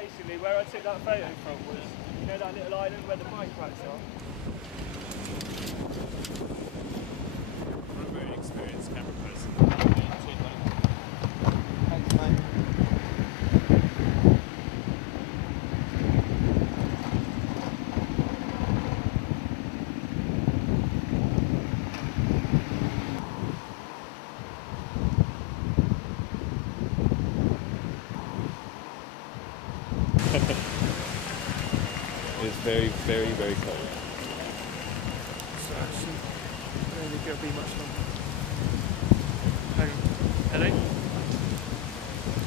basically where I took that photo from was, you know, that little island where the bike racks are? I'm a very experienced camera person. Thanks, mate. It's very, very, very cold. So actually, maybe it'll be much longer. Hang on. Hello?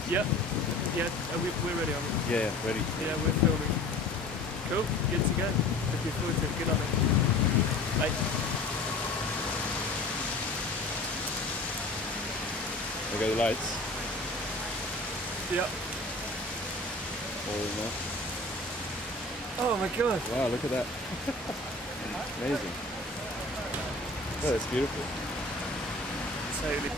Yep. Yeah, we're ready on it. Yeah, ready. Yeah, we're filming. Cool, good to go. Looking forward to it. Good luck, mate. Bye. There go the lights. Yep. All in there. Oh my god. Wow, look at that. Amazing. Oh, that's beautiful. Totally.